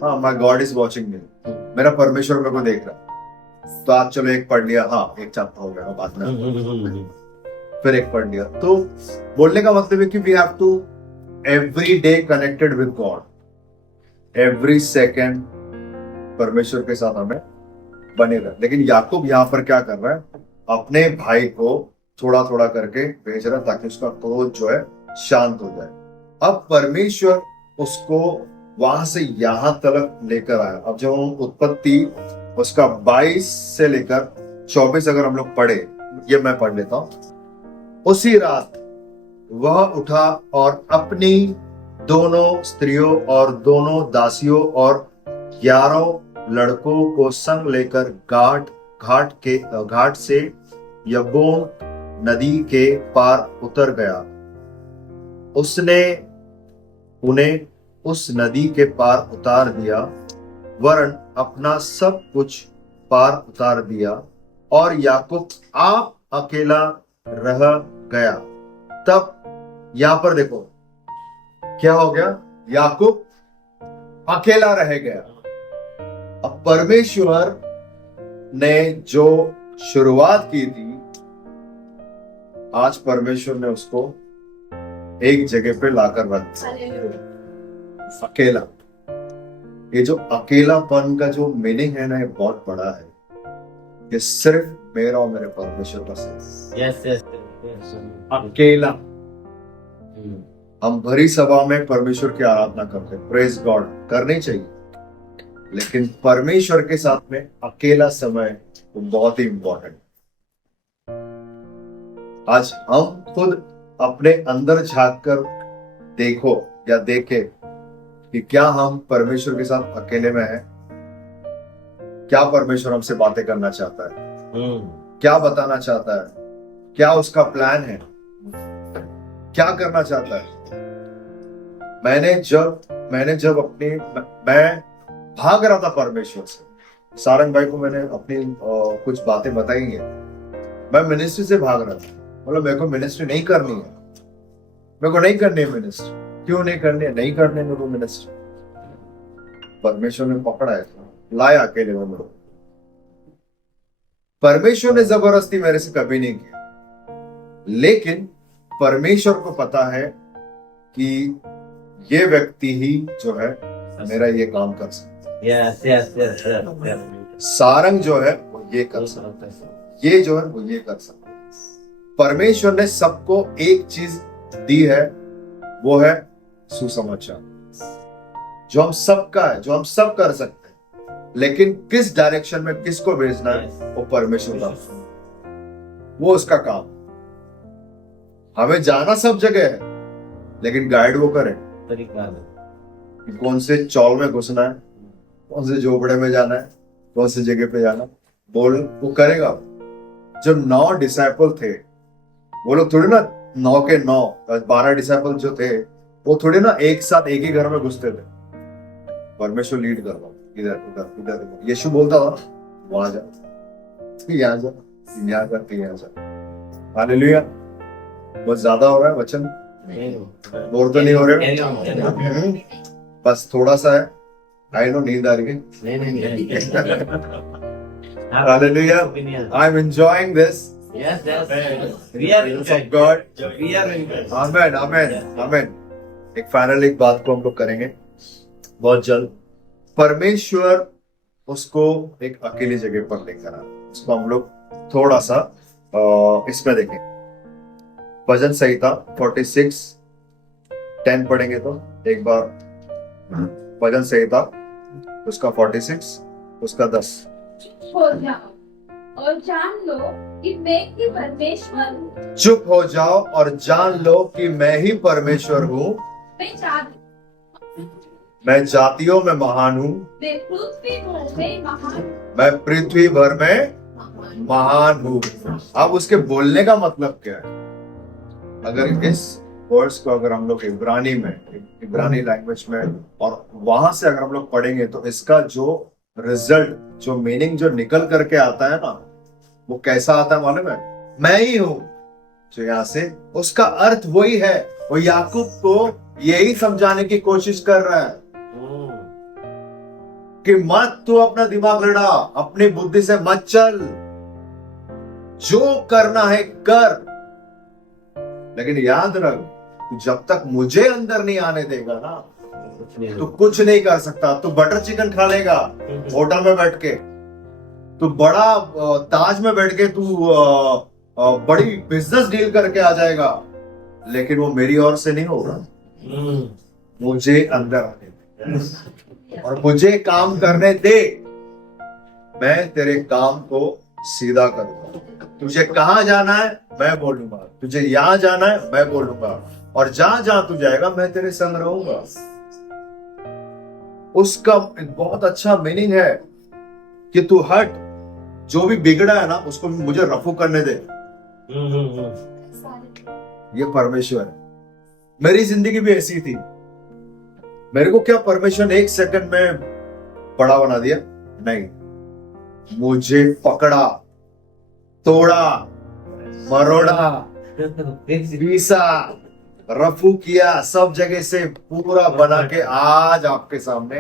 हाँ, माय गॉड इज वॉचिंग मी, मेरा परमेश्वर मेरे को देख रहा है। तो आज चलो एक पढ़ लिया, हाँ एक चैप्टर हो गया, बाद में फिर एक पढ़ लिया। तो बोलने का मतलब है कि we have to every day connected with God, every second परमेश्वर के साथ हमें बने रहे। लेकिन याकूब यहाँ पर क्या कर रहा है? अपने भाई को थोड़ा थोड़ा करके भेज रहा ताकि उसका क्रोध जो है शांत हो जाए। अब परमेश्वर उसको वहां से यहां तक लेकर आया। अब जब हम उत्पत्ति उसका 22 से लेकर 24 अगर हम लोग पढ़े, ये मैं पढ़ लेता हूं। उसी रात वह उठा और अपनी दोनों स्त्रियों और दोनों दासियों और 11 लड़कों को संग लेकर घाट से यब्बोन नदी के पार उतर गया। उसने उन्हें उस नदी के पार उतार दिया, वरन अपना सब कुछ पार उतार दिया, और याकूब आप अकेला रह गया। तब यहां पर देखो क्या हो गया? याकूब अकेला रह गया। अब परमेश्वर ने जो शुरुआत की थी, आज परमेश्वर ने उसको एक जगह पे लाकर रख दिया। अकेला, ये जो अकेलापन का जो मीनिंग है ना, ये बहुत बड़ा है। ये सिर्फ मेरा और मेरे परमेश्वर का है। यस अकेला। हम भरी सभा में परमेश्वर की आराधना करते हैं, प्रेज गॉड, करनी चाहिए, लेकिन परमेश्वर के साथ में अकेला समय तो बहुत ही इंपॉर्टेंट। आज हम खुद अपने अंदर झांक कर देखो या देखे कि क्या हम परमेश्वर के साथ अकेले में हैं? क्या परमेश्वर हमसे बातें करना चाहता है? क्या बताना चाहता है? क्या उसका प्लान है? क्या करना चाहता है? मैंने जब मैं भाग रहा था परमेश्वर से, सारंग भाई को मैंने अपनी कुछ बातें बताई हैं। मैं मिनिस्ट्री से भाग रहा था, मतलब मेरे को मिनिस्ट्री नहीं करनी है, मेरे को नहीं करनी है मिनिस्ट्री। क्यों नहीं करनी है? नहीं करने मेरे को मिनिस्ट्री। परमेश्वर ने पकड़ा है, लाया अकेले में मेरे को। परमेश्वर ने जबरदस्ती मेरे से कभी नहीं किया, लेकिन परमेश्वर को पता है कि ये व्यक्ति ही जो है मेरा ये काम कर सकता है। सारंग जो है वो ये कर सकता है, ये जो है वो ये कर सकता है। परमेश्वर ने सबको एक चीज दी है, वो है सुसमाचार, जो हम सबका है, जो हम सब कर सकते हैं। लेकिन किस डायरेक्शन में किसको भेजना है, वो परमेश्वर का, वो उसका काम। हमें जाना सब जगह है, लेकिन गाइड वो करे। कौन से चौल में घुसना है, कौन से झोपड़े में जाना है, कौन सी जगह पे जाना, बोल वो करेगा। जो 9 डिसाइपल थे, वो लोग थोड़ी ना 9 के 9 12 डिसाइपल जो थे, वो थोड़ी ना एक साथ एक ही घर में घुसते थे। परमेश्वर लीड कर रहा, इधर इधर इधर इधर। यीशु बोलता था वहां जा, यहाँ जा, यहाँ जा, यहाँ जा। हालेलुया। बहुत ज्यादा हो रहा है वचन, बोर तो नहीं हो रहे? बस थोड़ा सा है। आई नो नींद आ रही है। Hallelujah. I am enjoying this. Yes. We are of God. Amen, amen, amen. एक फाइनल एक बात को हम लोग करेंगे बहुत जल्द। परमेश्वर उसको एक अकेली जगह पर लेकर आना। उसको हम लोग थोड़ा सा इसमें देखें। भजन संहिता 46:10 पढ़ेंगे तो एक बार। भजन संहिता उसका 46 उसका 10। हो जाओ और जान लो कि मैं ही परमेश्वर हूँ। चुप हो जाओ और जान लो कि मैं ही परमेश्वर हूँ। मैं जाति मैं जातियों में महान हूँ। मैं पृथ्वी भर में महान हूँ। मैं पृथ्वी भर में महान हूँ। अब उसके बोलने का मतलब क्या है? अगर इस वर्ड्स को अगर हम लोग इब्रानी लैंग्वेज में और वहां से अगर हम लोग पढ़ेंगे तो इसका जो रिजल्ट, जो मीनिंग जो निकल करके आता है ना, वो कैसा आता है मालूम है? मैं ही हूं जो यहाँ से, उसका अर्थ वही है। वो याकूब को यही समझाने की कोशिश कर रहा है कि मत तू अपना दिमाग लड़ा, अपनी बुद्धि से मत चल, जो करना है कर, लेकिन याद रख तू जब तक मुझे अंदर नहीं आने देगा ना तू कुछ नहीं कर सकता। तू बटर चिकन खा लेगा होटल में बैठ के, तू बड़ा ताज में बैठ के तू बड़ी बिजनेस डील करके आ जाएगा, लेकिन वो मेरी ओर से नहीं होगा। मुझे अंदर आने दे और मुझे काम करने दे, मैं तेरे काम को सीधा करूंगा। तुझे कहां जाना है मैं बोलूंगा, तुझे यहां जाना है मैं बोलूंगा, और जहां जहां तू जाएगा मैं तेरे संग रहूंगा। उसका एक बहुत अच्छा मीनिंग है कि तू हट, जो भी बिगड़ा है ना उसको मुझे रफू करने दे। ये परमेश्वर है। मेरी जिंदगी भी ऐसी थी। मेरे को क्या परमेश्वर ने 1 सेकंड में बड़ा बना दिया? नहीं, मुझे पकड़ा, तोड़ा, मरोड़ा, पीसा, रफू किया, सब जगह से पूरा बना के आज आपके सामने।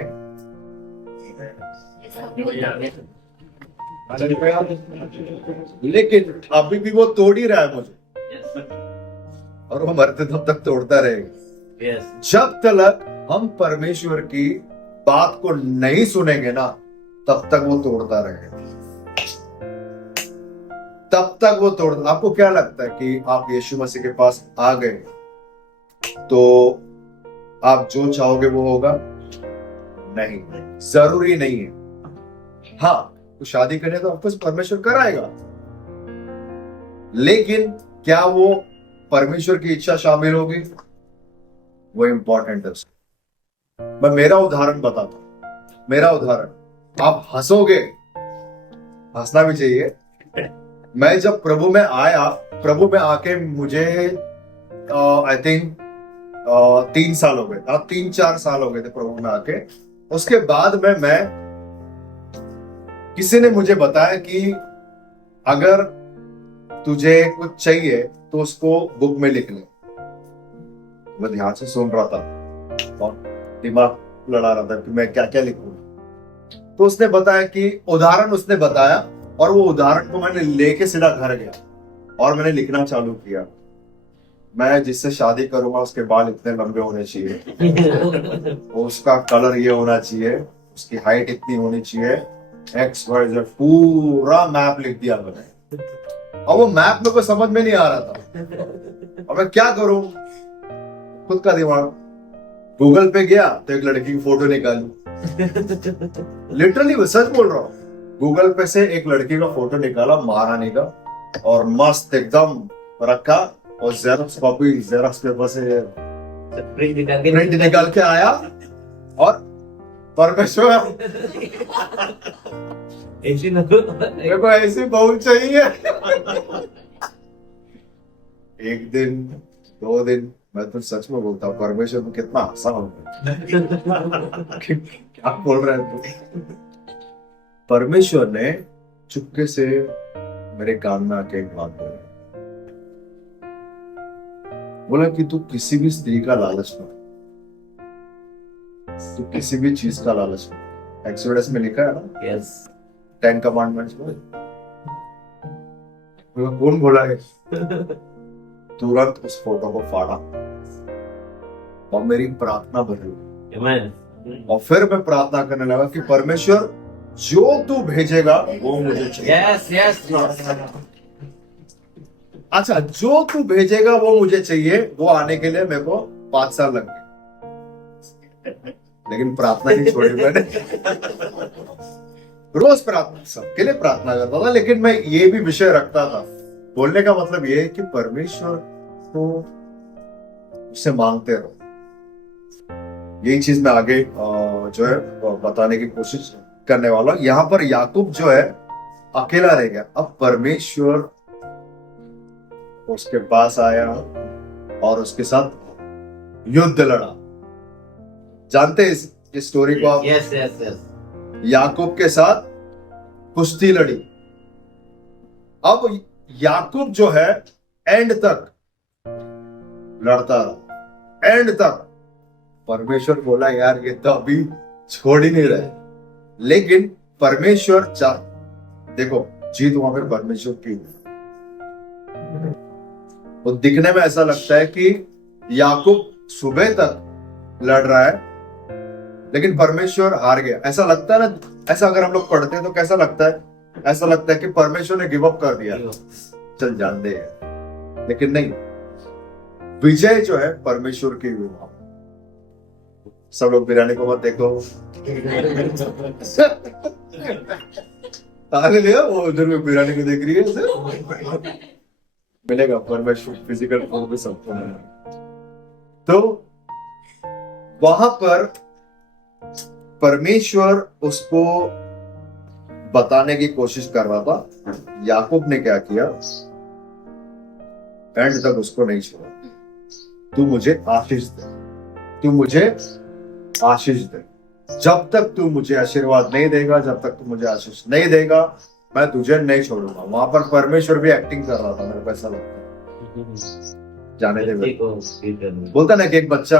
लेकिन अभी भी वो तोड़ ही रहा है मुझे, और वो मरते तब तक तोड़ता रहेगा। जब तक हम परमेश्वर की बात को नहीं सुनेंगे ना तब तक वो तोड़ता रहेगा, तब तक वो तोड़ता। आपको क्या लगता है कि आप यीशु मसीह के पास आ गए तो आप जो चाहोगे वो होगा? नहीं, जरूरी नहीं है। हाँ, तो शादी करने तो ऑफकोर्स परमेश्वर कराएगा, लेकिन क्या वो परमेश्वर की इच्छा शामिल होगी? वो इंपॉर्टेंट है। मैं मेरा उदाहरण बताता हूं। मेरा उदाहरण, आप हंसोगे, हंसना भी चाहिए। मैं जब प्रभु में आया, प्रभु में आके मुझे आई थिंक 3 साल हो गए, 3-4 साल हो गए थे प्रभु में आके। उसके बाद में मैं किसी ने मुझे बताया कि अगर तुझे कुछ चाहिए तो उसको बुक में लिख ले। मैं ध्यान से सुन रहा था और दिमाग लड़ा रहा था कि मैं क्या क्या लिखूं। तो उसने बताया कि उदाहरण उसने बताया, और वो उदाहरण को मैंने लेके सीधा घर गया और मैंने लिखना चालू किया। मैं जिससे शादी करूंगा उसके बाल इतने लंबे होने चाहिए, उसका कलर ये होना चाहिए, उसकी हाइट इतनी होनी चाहिए, XYZ पूरा मैप लिख दिया मैंने। और वो मैप मेरे को समझ में नहीं आ रहा था, और मैं क्या करूं? खुद का दिमाग, गूगल पे गया तो एक लड़की की फोटो निकाली। लिटरली मैं सच बोल रहा हूँ, गूगल पे से एक लड़की का फोटो निकाला, महारानी का, और मस्त एकदम रखा, और जेरॉक्स कॉपी, जेरॉक्स पेपर से प्रिंट निकाल के आया, और परमेश्वर मेरे को ऐसी बहू चाहिए। 1 दिन 2 दिन, मैं तो सच में बोलता हूँ, परमेश्वर को कितना हंसा होगा। क्या बोल रहे हैं तू? परमेश्वर ने चुपके से मेरे कान में आके एक बात बोली, बोला कि तू किसी भी स्त्री का लालच मत, तू किसी भी चीज का लालच मत। एक्सोडस में लिखा है ना, यस, 10 कमांडमेंट्स में। कौन बोला है? तुरंत उस फोटो को फाड़ा और मेरी प्रार्थना बदली। आमेन। और फिर मैं प्रार्थना करने लगा कि परमेश्वर जो तू भेजेगा वो मुझे चाहिए। Yes, yes, yes. अच्छा, जो तू भेजेगा वो मुझे चाहिए। वो आने के लिए मेरे को 5 साल लग गए, लेकिन प्रार्थना नहीं छोड़ी मैंने। रोज प्रार्थना, सबके लिए प्रार्थना करता था, लेकिन मैं ये भी विषय रखता था। बोलने का मतलब ये है कि परमेश्वर को उससे मांगते रहो। यही चीज मैं आगे जो है बताने की कोशिश करने वाला हूं। यहाँ पर याकूब जो है अकेला रह गया। अब परमेश्वर उसके पास आया और उसके साथ युद्ध लड़ा। जानते हैं इस स्टोरी को आप? Yes, yes, yes. याकूब के साथ कुश्ती लड़ी। अब याकूब जो है एंड तक लड़ता रहा, एंड तक। परमेश्वर बोला यार ये तो अभी छोड़ ही नहीं रहे, लेकिन परमेश्वर देखो जीत वहां पे परमेश्वर की। वो दिखने में ऐसा लगता है कि याकूब सुबह तक लड़ रहा है, लेकिन परमेश्वर हार गया। ऐसा लगता है ना, ऐसा अगर हम लोग पढ़ते हैं तो कैसा लगता है? ऐसा लगता है कि परमेश्वर ने गिव अप कर दिया, चल जान दे। लेकिन नहीं, विजय जो है परमेश्वर की हुई। सब लोग बिरयानी को मत देखो। आने लिया वो उधर में बिरयानी को देख रही है उसे। मिलेगा परमेश्वर फिजिकल फॉर्म में सबको। तो वहां पर परमेश्वर उसको बताने की कोशिश कर रहा था। याकूब ने क्या किया? एंड तक उसको नहीं छोड़ा। तू मुझे आशीष दे, तू मुझे आशीष दे। जब तक तू मुझे आशीर्वाद नहीं देगा, जब तक तू मुझे आशीष नहीं देगा, मैं तुझे नहीं छोड़ूंगा। वहां पर परमेश्वर भी एक्टिंग कर रहा था, मेरे को ऐसा लगता है। जाने दे मेरे को। बोलता ना कि एक बच्चा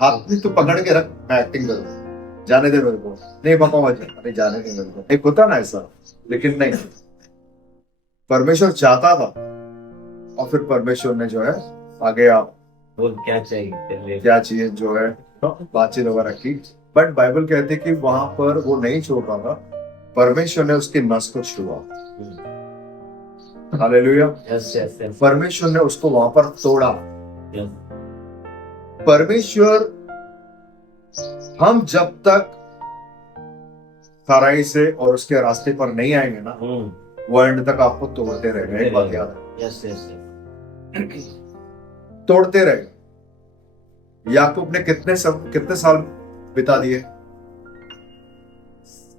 हाथ में तू पकड़ के रख, मैं एक्टिंग करूँ, जाने दे मेरे को। नहीं पापा वजह, नहीं जाने दे मेरे को। एक होता ना ऐसा, लेकिन नहीं, परमेश्वर चाहता था। और फिर परमेश्वर ने जो है आगे आप बोल क्या चाहिए, क्या चीज जो है बातचीत वगैरह की। बट बाइबल कहती है कि वहां पर वो नहीं छोड़ रहा था। परमेश्वर ने उसकी नस को छुआ। हालेलुया। Yes, yes, yes. परमेश्वर ने उसको वहां पर तोड़ा। Yes. परमेश्वर, हम जब तक खराई से और उसके रास्ते पर नहीं आएंगे ना, वो एंड तक आपको तोड़ते रहेगा। एक बात याद है, Yes, yes, yes. तोड़ते रहेगा। याकूब ने कितने साल बिता दिए?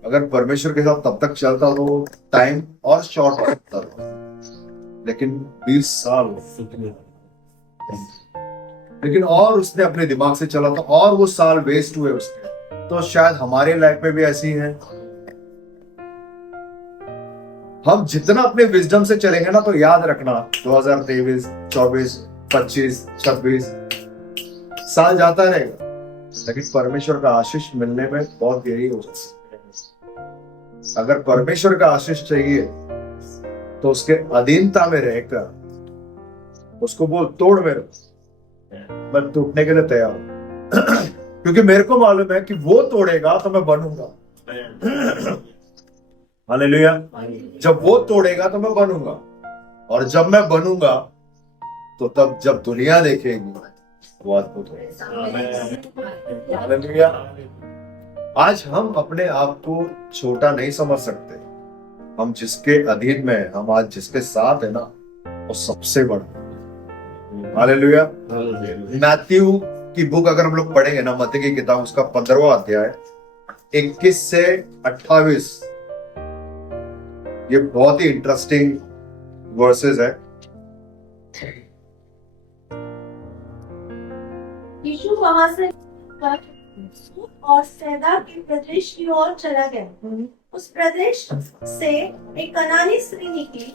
अगर परमेश्वर के साथ तब तक चलता तो टाइम और शॉर्ट होता था, लेकिन 20 साल। लेकिन और उसने अपने दिमाग से चला था और वो साल वेस्ट हुए उसके। तो शायद हमारे लाइफ में भी ऐसी है। हम जितना अपने विजडम से चलेंगे ना, तो याद रखना 2023, 24, 25, 26 साल जाता रहेगा, लेकिन परमेश्वर का आशीष मिलने में बहुत देरी हो सकती है। अगर परमेश्वर का आशीष चाहिए तो उसके अधीनता में रहकर उसको बोल, तोड़ मेरे, मैं टूटने के लिए तैयार हूं। क्योंकि मेरे को मालूम है कि वो तोड़ेगा तो मैं बनूंगा। हालेलुया। जब वो तोड़ेगा तो मैं बनूंगा, और जब मैं बनूंगा तो तब जब दुनिया देखेगी वो अद्भुत होगा। हालेलुया। आज हम अपने आप को छोटा नहीं समझ सकते। हम जिसके अधीन में हैं, हम आज जिसके साथ है ना, वो सबसे बड़ा। हालेलुया। मैथ्यू की बुक अगर हम लोग पढ़ेंगे ना, मत्ती की किताब, उसका 15वां अध्याय 21 से 28, ये बहुत ही इंटरेस्टिंग वर्सेस है। यीशु वहां से और सैदा के प्रदेश की ओर चला गया। उस प्रदेश से एक कनानी स्त्री निकली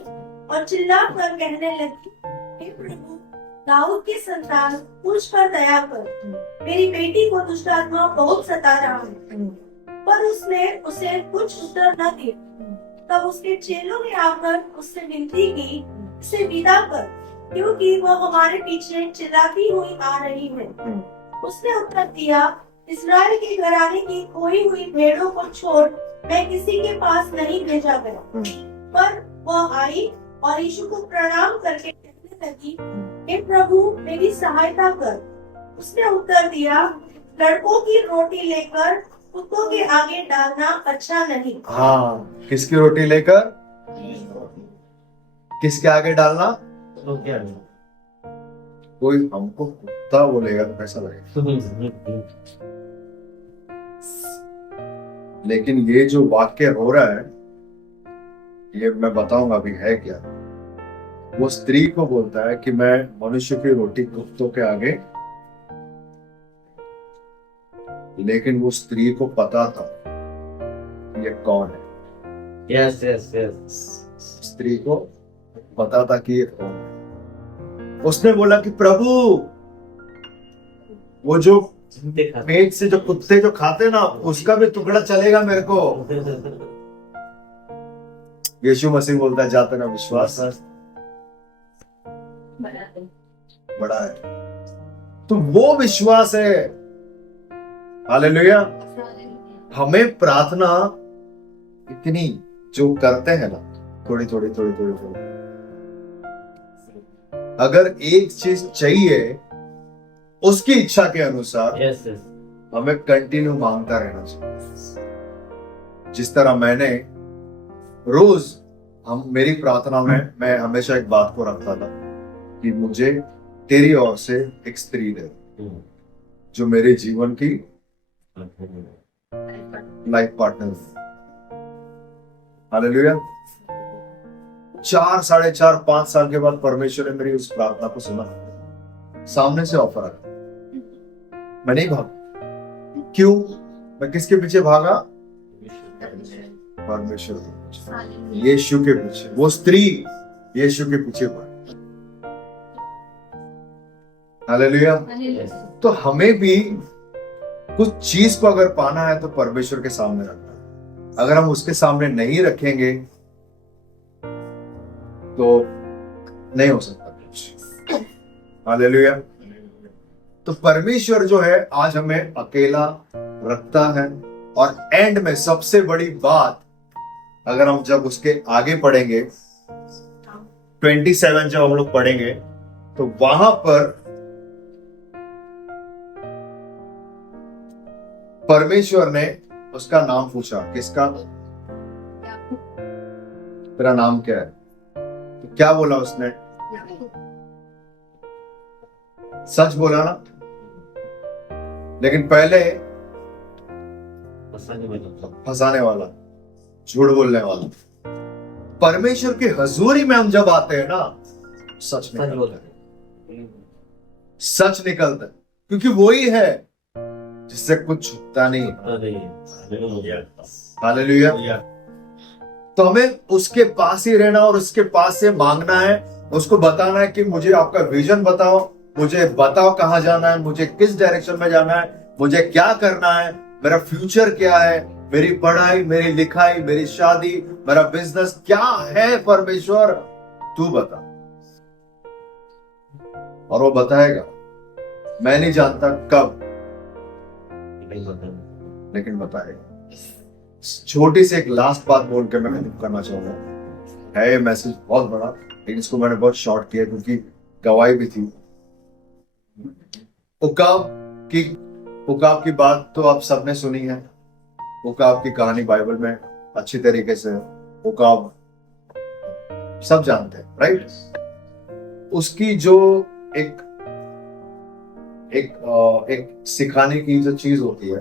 और चिल्लाकर कहने लगी, हे प्रभु, दाऊद की संतान, मुझ पर दया कर, मेरी बेटी को दुष्ट आत्मा बहुत सता रहा है। पर उसने उसे कुछ उत्तर न दिया। तब उसके चेलों ने आकर उससे विनती की, उसे विदा कर, क्योंकि वो हमारे पीछे चिल्लाती हुई आ रही है। उसने उत्तर दिया, इस्राएल के घराने की खोई हुई भेड़ों को छोड़ मैं किसी के पास नहीं भेजा गया। पर वह आई और यीशु को प्रणाम करके कहने लगी, हे प्रभु मेरी सहायता कर। उसने उत्तर दिया, लड़कों की रोटी लेकर कुत्तों के आगे डालना अच्छा नहीं। हाँ, किसकी रोटी लेकर किसके आगे डालना? तो क्या कोई हमको कुत्ता बोलेगा तो कैसा लगेगा? लेकिन ये जो वाक्य हो रहा है, ये मैं बताऊंगा अभी है क्या। वो स्त्री को बोलता है कि मैं मनुष्य की रोटी कुत्तों के आगे, लेकिन वो स्त्री को पता था ये कौन है। यस यस यस स्त्री को पता था कि ये कौन है। उसने बोला कि प्रभु, वो जो देखा पेट से जो कुत्ते जो खाते ना, उसका भी टुकड़ा चलेगा मेरे को। यीशु मसीह बोलता है, जा तेरा विश्वास बड़ा है। तो वो विश्वास है। हालेलुया। हमें प्रार्थना इतनी जो करते हैं ना, थोड़ी थोड़ी थोड़ी थोड़ी थोड़ी, अगर एक चीज चाहिए उसकी इच्छा के अनुसार, यस यस हमें कंटिन्यू मांगता रहना चाहिए। जिस तरह मैंने रोज मेरी प्रार्थना में मैं हमेशा एक बात को रखता था कि मुझे तेरी ओर से एक स्त्री दे जो मेरे जीवन की लाइफ पार्टनर। हालेलुया। 4, 4.5, 5 साल के बाद परमेश्वर ने मेरी उस प्रार्थना को सुना। सामने से ऑफर आया, मैं नहीं भागा। क्यों? मैं किसके पीछे भागा? परमेश्वर के पीछे, यीशु के पीछे। वो स्त्री यीशु के पीछे भागी। हालेलुया। तो हमें भी कुछ चीज को अगर पाना है तो परमेश्वर के सामने रखना है। अगर हम उसके सामने नहीं रखेंगे तो नहीं हो सकता कुछ। हालेलुया। तो परमेश्वर जो है आज हमें अकेला रखता है। और एंड में सबसे बड़ी बात, अगर हम जब उसके आगे पढ़ेंगे 27 जब हम लोग पढ़ेंगे तो वहां पर परमेश्वर ने उसका नाम पूछा। किसका? तेरा नाम क्या है? तो क्या बोला उसने? सच बोला ना। लेकिन पहले फंसाने वाला, झूठ बोलने वाला। परमेश्वर की हजूरी में हम जब आते हैं ना, सच निकलता है, क्योंकि वही है जिससे कुछ छुपता नहीं। हालेलुया। तो हमें उसके पास ही रहना और उसके पास से मांगना है। उसको बताना है कि मुझे आपका विजन बताओ, मुझे बताओ कहां जाना है, मुझे किस डायरेक्शन में जाना है, मुझे क्या करना है, मेरा फ्यूचर क्या है, मेरी पढ़ाई, मेरी लिखाई, मेरी शादी, मेरा बिजनेस क्या है। परमेश्वर तू बता। और वो बताएगा। मैं नहीं जानता कब, लेकिन बताएगा। छोटी सी एक लास्ट बात बोल के मैं खत्म करना चाहूंगा। है ये मैसेज बहुत बड़ा, लेकिन इसको मैंने बहुत शॉर्ट किया क्योंकि गवाही भी थी। उकाब की बात तो आप सबने सुनी है। उकाब की कहानी बाइबल में अच्छी तरीके से उकाब सब जानते हैं, राइट। उसकी जो एक सिखाने की जो चीज होती है,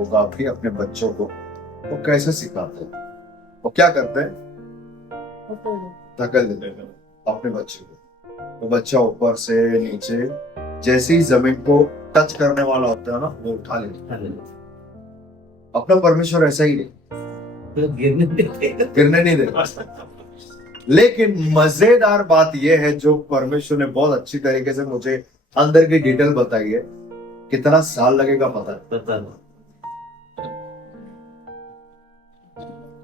उकाब की अपने बच्चों को वो कैसे सिखाते हैं। वो क्या करते हैं? धकेल देते हैं अपने बच्चे को। तो बच्चा ऊपर से नीचे जैसे ही जमीन को टच करने वाला होता है ना, वो उठा लेता है। अपना परमेश्वर ऐसा ही नहीं, गिरने नहीं देता। लेकिन मजेदार बात यह है जो परमेश्वर ने बहुत अच्छी तरीके से मुझे अंदर की डिटेल बताई है। कितना साल लगेगा पता है?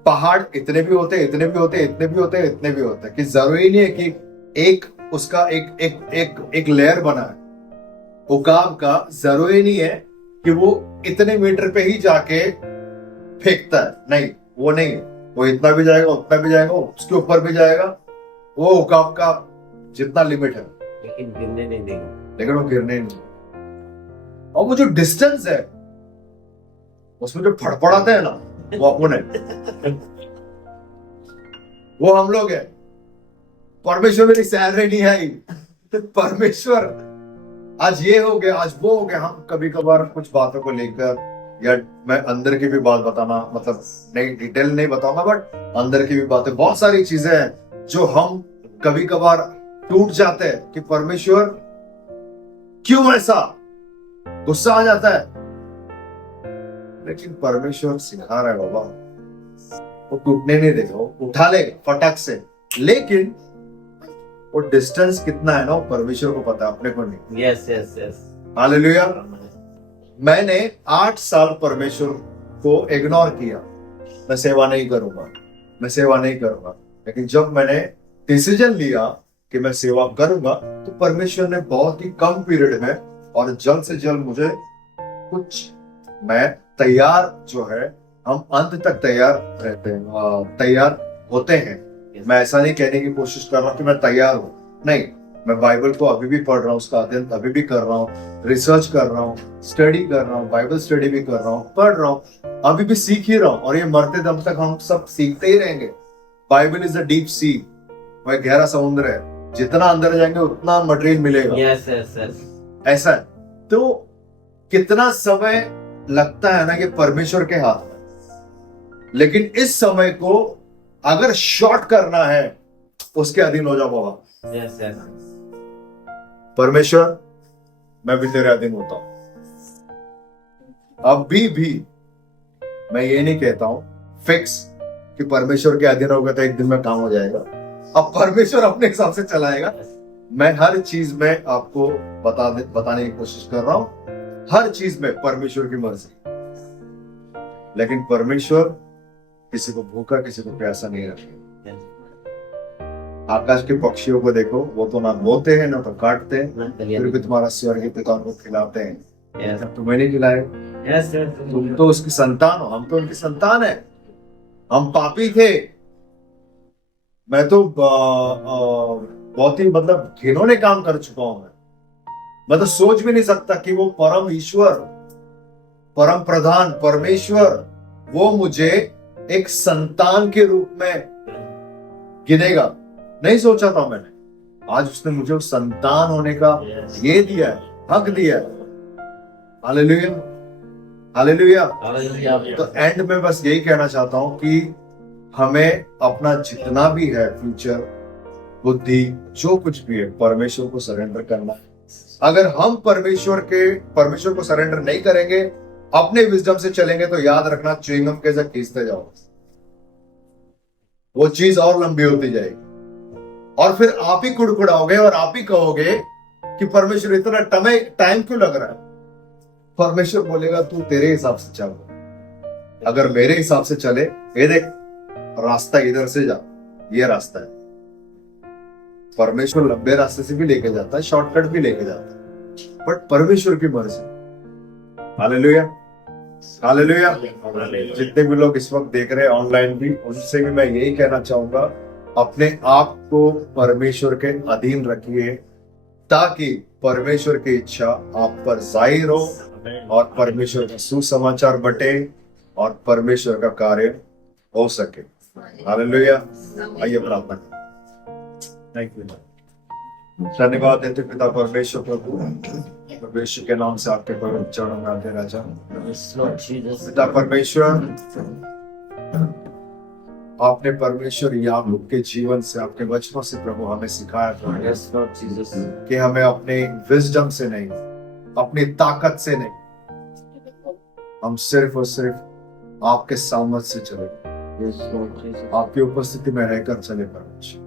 पहाड़ इतने भी होते, इतने भी होते, इतने भी होते, इतने भी होते कि जरूरी नहीं है कि एक उसका एक लेयर बना है। उकाब का जरूरी नहीं है कि वो इतने मीटर पे ही जाके फेंकता है, नहीं, वो नहीं, वो इतना भी जाएगा, उतना भी जाएगा, उसके ऊपर भी जाएगा, वो औकात का जितना लिमिट है, लेकिन गिरने नहीं देगा। लेकिन वो गिरने नहीं। और वो जो डिस्टेंस है उसमें जो फड़फड़ाते हैं ना, वो अपन है, वो हम लोग है। परमेश्वर मेरी सैलरी नहीं आई, परमेश्वर आज ये हो गया, आज वो हो गया। हम कभी कभार कुछ बातों को लेकर, या मैं अंदर की भी बात बताना, मतलब नहीं डिटेल नहीं बताऊंगा, बट अंदर की भी बातें, बहुत सारी चीजें हैं जो हम कभी कभार टूट जाते हैं कि परमेश्वर क्यों ऐसा, गुस्सा आ जाता है। लेकिन परमेश्वर सिखा रहा है बाबा, वो टूटने नहीं देगा, वो उठा लेगा फटक से। लेकिन वो डिस्टेंस कितना है ना, वो परमेश्वर को पता है, अपने को नहीं। Yes yes yes. हालेलुया। मैंने 8 साल परमेश्वर को इग्नोर किया, मैं सेवा नहीं करूंगा, मैं सेवा नहीं करूंगा। लेकिन जब मैंने डिसीजन लिया कि मैं सेवा करूंगा, तो परमेश्वर ने बहुत ही कम पीरियड में और जल्द से जल्द मुझे कुछ, मैं तैयार जो है, हम अंत तक तैयार रहते हैं, तैयार होते हैं। मैं ऐसा नहीं कहने की कोशिश कर रहा हूं कि मैं तैयार हूं, नहीं, मैं बाइबल को अभी भी पढ़ रहा हूँ, उसका अध्ययन अभी भी कर रहा हूँ, रिसर्च कर रहा हूँ, स्टडी कर रहा हूँ, बाइबल स्टडी भी कर रहा हूँ, पढ़ रहा हूँ, अभी भी सीख ही रहा हूँ। और ये मरते दम तक हम सब सीखते ही रहेंगे। Bible is a deep sea, वह गहरा समुद्र है, जितना अंदर जाएंगे उतना मटेरियल मिलेगा। Yes yes yes. ऐसा है। तो कितना समय लगता है ना कि परमेश्वर के हाथ में, लेकिन इस समय को अगर शॉर्ट करना है, उसके अधीन हो जाओ बाबा। Yes yes. परमेश्वर, मैं भी तेरे अधीन होता हूं। अभी भी मैं ये नहीं कहता हूं फिक्स कि परमेश्वर के अधीन होगा तो एक दिन में काम हो जाएगा। अब परमेश्वर अपने हिसाब से चलाएगा। मैं हर चीज में आपको बताने की कोशिश कर रहा हूं, हर चीज में परमेश्वर की मर्जी। लेकिन परमेश्वर किसी को भूखा, किसी को प्यासा नहीं रखेगा। आकाश के पक्षियों को देखो, वो तो ना बोते हैं ना तो काटते हैं, फिर भी तुम्हारा स्वर्गीय पिता उनको खिलाते हैं। जब तुम्हें नहीं खिलाए, यस यस। तुम तो उसकी संतान हो, हम तो उनकी संतान है। हम पापी थे, मैं तो बहुत ही मतलब घिनौने काम कर चुका हूं। मैं तो सोच भी नहीं सकता कि वो परम ईश्वर, परम प्रधान परमेश्वर, वो मुझे एक संतान के रूप में गिनेगा। नहीं सोचा था मैंने। आज उसने मुझे उस संतान होने का ये दिया है, हक दिया है। Hallelujah, hallelujah. तो एंड में बस यही कहना चाहता हूं कि हमें अपना जितना भी है फ्यूचर, बुद्धि, जो कुछ भी है, परमेश्वर को सरेंडर करना है। अगर हम परमेश्वर को सरेंडर नहीं करेंगे, अपने विजडम से चलेंगे, तो याद रखना च्युइंगम के जैसे खींचते जाओ, वो चीज और लंबी होती जाएगी। और फिर आप ही कुड़कुड़ाओगे और आप ही कहोगे कि परमेश्वर इतना टाइम क्यों लग रहा है। परमेश्वर बोलेगा तू तेरे हिसाब से चल, अगर मेरे हिसाब से चले, ये देख रास्ता इधर से जा, ये रास्ता है। परमेश्वर लंबे रास्ते से भी लेके जाता है, शॉर्टकट भी लेके जाता है, बट परमेश्वर की मर्जी। Hallelujah, hallelujah. जितने भी लोग इस वक्त देख रहे हैं ऑनलाइन भी, उनसे भी मैं यही कहना चाहूंगा, अपने आप को परमेश्वर के अधीन रखिए, ताकि परमेश्वर की इच्छा आप पर जाहिर हो और परमेश्वर का सुसमाचार बटे और परमेश्वर का कार्य हो सके। हालेलुया। आइए प्रार्थना करें। थैंक यू, धन्यवाद देते पिता परमेश्वर प्रभु, परमेश्वर के नाम से आपके पवित्र चरणों में आते राजा। पिता परमेश्वर, आपने परमेश्वर याकूब के जीवन से, आपके वचनों से प्रभु हमें सिखाया था कि हमें अपने विजडम से नहीं, अपनी ताकत से नहीं, हम सिर्फ और सिर्फ आपके सामर्थ से चले, आपकी उपस्थिति में रहकर चले परमेश्वर।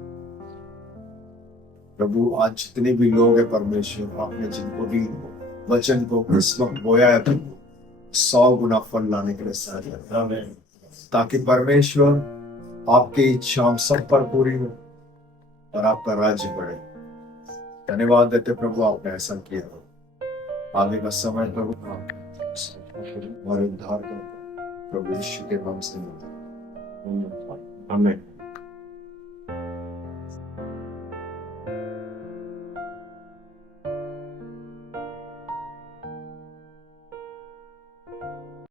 प्रभु आज जितने भी लोग हैं परमेश्वर, आपने जिनको भी वचन को इस वक्त बोया है, 100 गुना फल लाने के लिए सहायता, ताकि परमेश्वर आपकी इच्छा हम सब पर पूरी हो और आपका राज्य बढ़े। धन्यवाद देते प्रभु, आपने ऐसा किया। आगे का समय प्रभु हमारे उद्धार करता प्रभु यीशु के नाम से। आमेन।